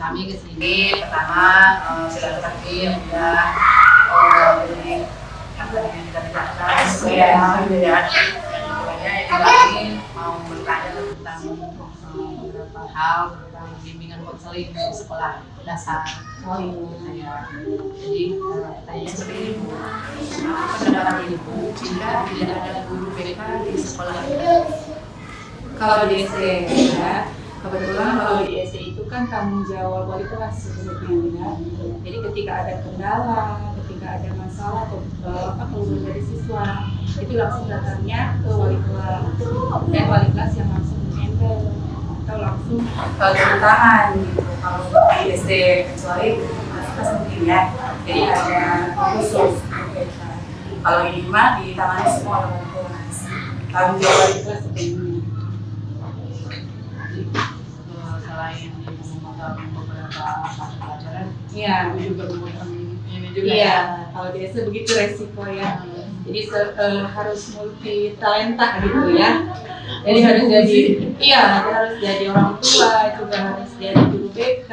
kami ke sini pertama silaturahmi ya, ini yang tadinya kita tidak kenal ya, ya. Pokoknya ini kami mau bertanya tentang beberapa hal tentang bimbingan konseling di sekolah dasar. Ya. Jadi tanya seperti ini Bu, apa pendapat Ibu jika tidak ada guru BK di sekolah ini? Kalau di SD ya, kebetulan kalau di SD itu kan tanggung jawab wali kelas sebenarnya ya. Jadi ketika ada kendala, ketika ada masalah atau keluhan dari siswa, itu langsung datangnya ke wali kelas. Dan wali kelas yang langsung handle atau langsung turun tangan gitu. Kalau di SD kecuali kelas mungkin ya, jadi ada khusus. Kalau ini mah ditangani semua oleh wali kelas. Tanggung jawab wali kelas seperti ini. Selain Ibu memegang beberapa pelajaran, Iya, Ibu juga memegang ini juga iya, ya. kalau di SD begitu resiko ya. Jadi harus multi talenta gitu ya. Jadi harus jadi, iya, harus jadi orang tua, juga harus jadi guru BK,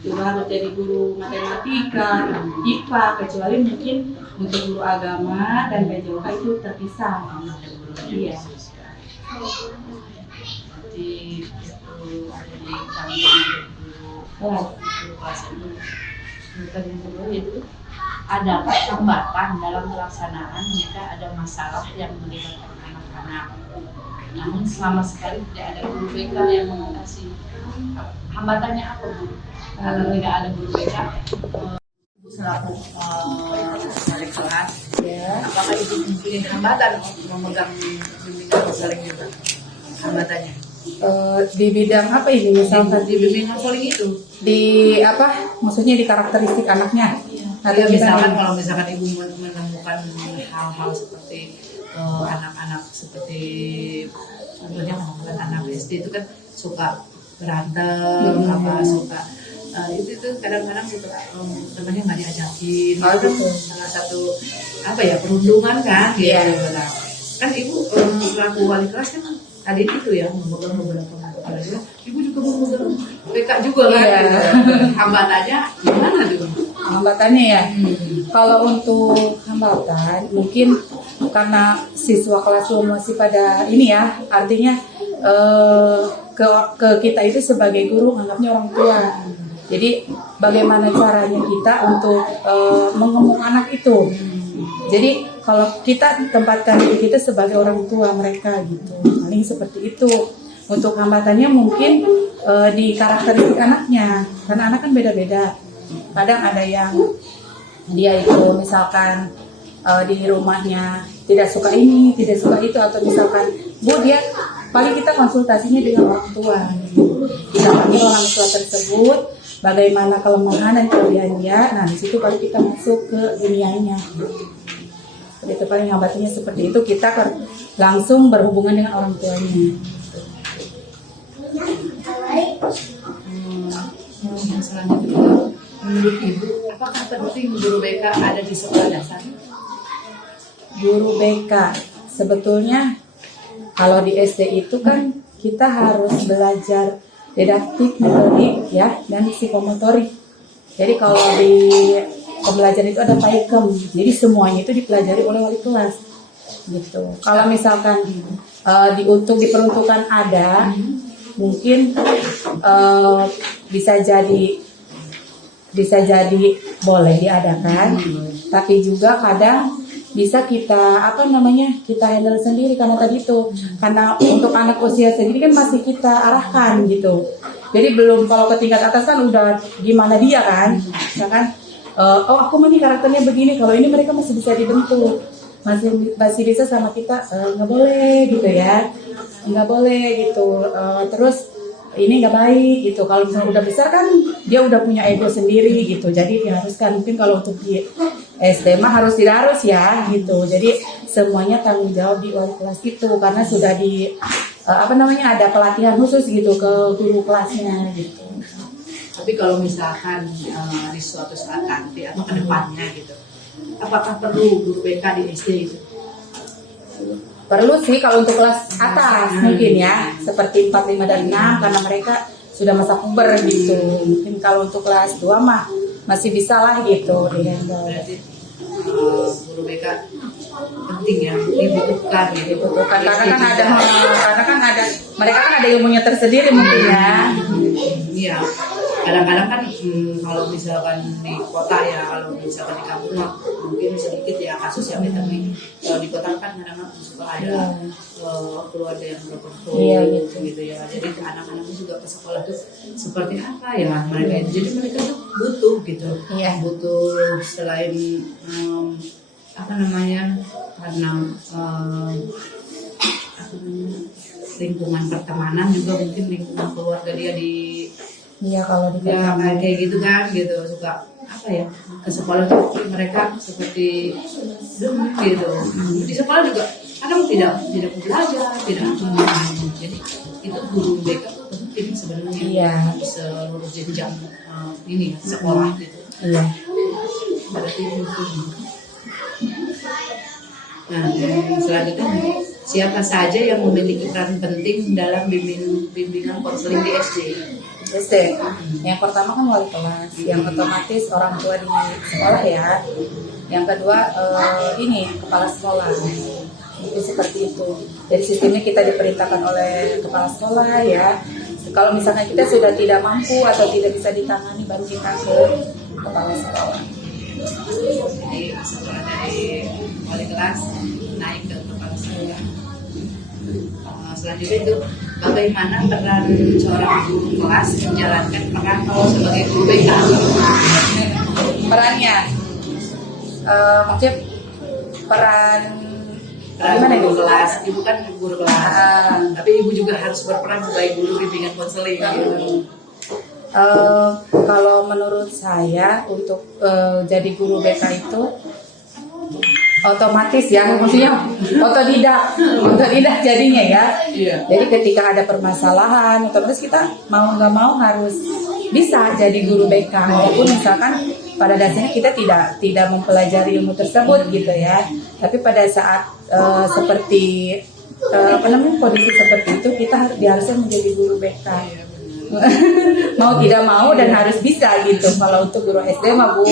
juga harus jadi guru matematika, IPA, kecuali mungkin untuk guru agama dan PJOK itu terpisah. Iya. Jadi itu ada di kami guru kelas itu. Yang kedua itu ada hambatan dalam pelaksanaan jika ada masalah yang melibatkan anak-anak. Namun selama sekali tidak ada guru BK yang mengatasi. Hambatannya apa Bu? Karena tidak ada guru BK. Ibu selaku wali kelas, apakah Ibu mempunyai hambatan memegang bimbingan konseling juga? Hambatannya? Di bidang apa ini misalkan? Di bimbingan konseling itu? Di apa? Maksudnya di karakteristik anaknya? Atau misalkan kalau misalkan Ibu menemukan hal-hal seperti anak-anak seperti contohnya menemukan anak SD itu kan suka berantem apa suka itu kadang-kadang suka temannya nggak diajakin itu kan salah satu apa ya perundungan kan gitu. Nah, kan Ibu selaku wali kelas kan tadi itu ya memegang beberapa pelajaran, Ibu juga memegang BK juga kan gitu. Hambatannya gimana tuh? Hambatannya ya, kalau untuk hambatan mungkin karena siswa kelas 2 masih pada ini ya, artinya ke kita itu sebagai guru menganggapnya orang tua. Jadi bagaimana caranya kita untuk mengemuk anak itu. Jadi kalau kita tempatkan diri kita sebagai orang tua mereka gitu, paling seperti itu. Untuk hambatannya mungkin di karakteristik anaknya, karena anak kan beda-beda. Kadang ada yang dia itu misalkan di rumahnya tidak suka ini, tidak suka itu, atau misalkan Bu dia paling kita konsultasinya dengan orang tua. Kita panggil orang tua tersebut, bagaimana kelemahan dan kelebihan dia. Nah di situ baru kita masuk ke dunianya. Itu paling hambatannya seperti itu, kita langsung berhubungan dengan orang tuanya. Yang selanjutnya, menurut Ibu, apakah penting guru BK ada di sekolah dasar? Guru BK sebetulnya kalau di SD itu kan kita harus belajar didaktik, metodik ya, dan psikomotorik. Jadi kalau di pembelajaran itu ada PAIKEM, jadi semuanya itu dipelajari oleh wali kelas gitu. Kalau misalkan diperuntukkan ada, mungkin bisa jadi boleh diadakan, tapi juga kadang bisa kita kita handle sendiri karena tadi itu karena untuk anak usia sendiri kan masih kita arahkan gitu. Jadi belum kalau ke tingkat atas kan udah gimana dia kan, misalkan oh aku mah nih karakternya begini, kalau ini mereka masih bisa dibentuk, masih bisa sama kita nggak boleh gitu ya, nggak boleh gitu, terus ini nggak baik gitu. Kalau misalnya udah besar kan dia udah punya ego sendiri gitu, jadi diharuskan mungkin kalau untuk di SD mah harus ya gitu. Jadi semuanya tanggung jawab di wali kelas itu karena sudah di ada pelatihan khusus gitu ke guru kelasnya gitu. Tapi kalau misalkan di suatu saat nanti atau ke depannya gitu, apakah perlu guru BK di SD itu? Perlu sih kalau untuk kelas atas mungkin ya, seperti 4, 5, dan 6 karena mereka sudah masa puber gitu. Mungkin kalau untuk kelas 2 mah masih bisa lah gitu dihandle. Berarti guru BK penting ya, dibutuhkan gitu. Dibutuhkan karena kan ada mereka kan ada ilmunya tersendiri mungkin ya. Iya, kadang-kadang kan kalau misalkan di kota ya, kalau misalkan di kampung mah mungkin sedikit ya kasus yang ditemui. Kalau di kota kan kadang-kadang suka ada keluarga yang berkonflik gitu ya. Jadi anak-anaknya juga ke sekolah tuh seperti apa ya mereka itu. Jadi mereka tuh butuh gitu, butuh selain apa namanya, karena lingkungan pertemanan juga mungkin lingkungan keluarga dia di kalau di ya kayak gitu kan gitu, suka apa ya, ke sekolah tuh mereka seperti gitu. Di sekolah juga kadang tidak belajar, tidak jadi itu guru BK tuh penting sebenarnya seluruh jenjang ini sekolah gitu. Berarti itu. Nah, yang selanjutnya siapa saja yang memiliki peran penting dalam bimbingan konseling di SD? Yang pertama kan wali kelas, yang otomatis orang tua di sekolah ya. Yang kedua ini kepala sekolah. Itu seperti itu. Jadi sistemnya kita diperintahkan oleh kepala sekolah ya. Kalau misalnya kita sudah tidak mampu atau tidak bisa ditangani, baru kita ke kepala sekolah. Jadi setelah dari wali kelas naik ke kepala sekolah. Selanjutnya itu bagaimana peran seorang guru kelas menjalankan peran kalau sebagai guru BK? Perannya, maksudnya peran gimana guru kelas? Ibu kan guru kelas, tapi ibu juga harus berperan sebagai guru bimbingan konseling. Kalau menurut saya untuk jadi guru BK itu otomatis ya, maksudnya otodidak jadinya ya. Jadi ketika ada permasalahan, otomatis kita mau nggak mau harus bisa jadi guru BK, walaupun misalkan pada dasarnya kita tidak mempelajari ilmu tersebut gitu ya. Tapi pada saat seperti kondisi seperti itu, kita harusnya menjadi guru BK. Mau tidak mau dan harus bisa gitu. Kalau untuk guru SD mah Bu,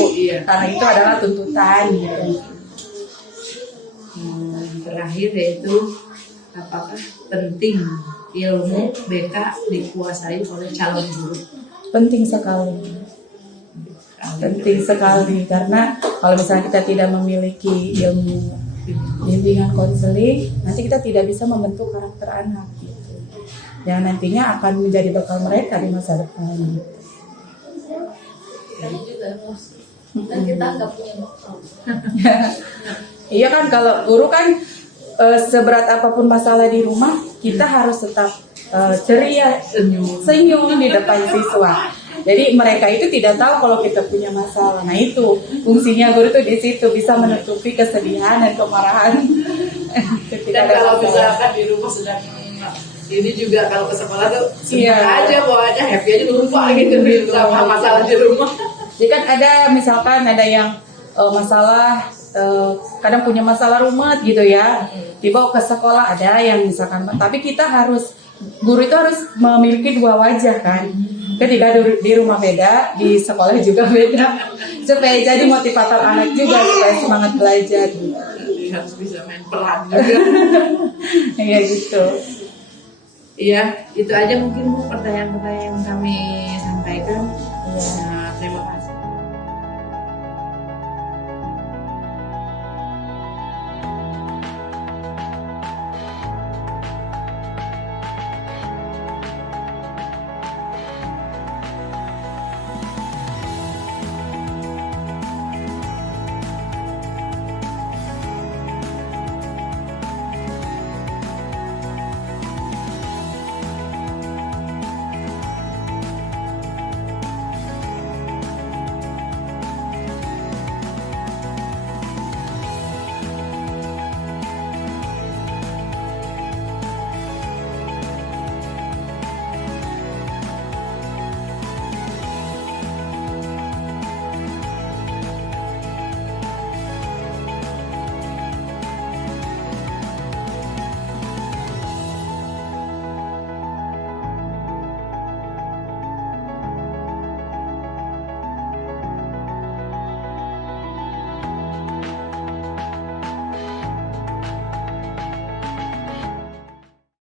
karena itu adalah tuntutan gitu. Terakhir yaitu apakah penting ilmu BK dikuasai oleh calon guru? Penting sekali. Penting sekali karena kalau misalnya kita tidak memiliki ilmu bimbingan konseling, nanti kita tidak bisa membentuk karakter anak gitu. Yang nantinya akan menjadi bekal mereka di masa depan. Dan kita nggak punya bekal. Iya kan, kalau guru kan seberat apapun masalah di rumah, kita harus tetap ceria, senyum di depan siswa. Jadi mereka itu tidak tahu kalau kita punya masalah. Nah itu fungsinya guru itu di situ, bisa menutupi kesedihan dan kemarahan. Dan kalau misalkan di rumah sedang ini juga kalau ke sekolah tuh senang aja bawaannya, happy aja, lupa gitu sama masalah di rumah. Jadi kan ada misalkan ada yang masalah kadang punya masalah rumet gitu ya, dibawa ke sekolah, ada yang misalkan, tapi kita harus, guru itu harus memiliki dua wajah kan, ketika di rumah beda, di sekolah juga beda, supaya jadi motivator anak juga, supaya semangat belajar gitu. Harus bisa main peran juga. Iya gitu. Iya, itu aja mungkin Bu pertanyaan-pertanyaan yang kami sampaikan. Terima kasih.